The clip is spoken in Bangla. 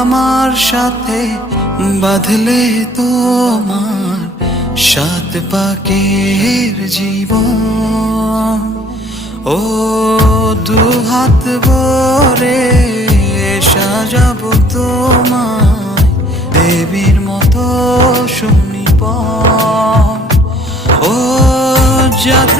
আমার সাথে বাঁধলে তোমার সাত পাকের জীবন। ও দুহাত ভরে সাজাবো তোমায় দেবীর মতো সুনিপন। ও জাত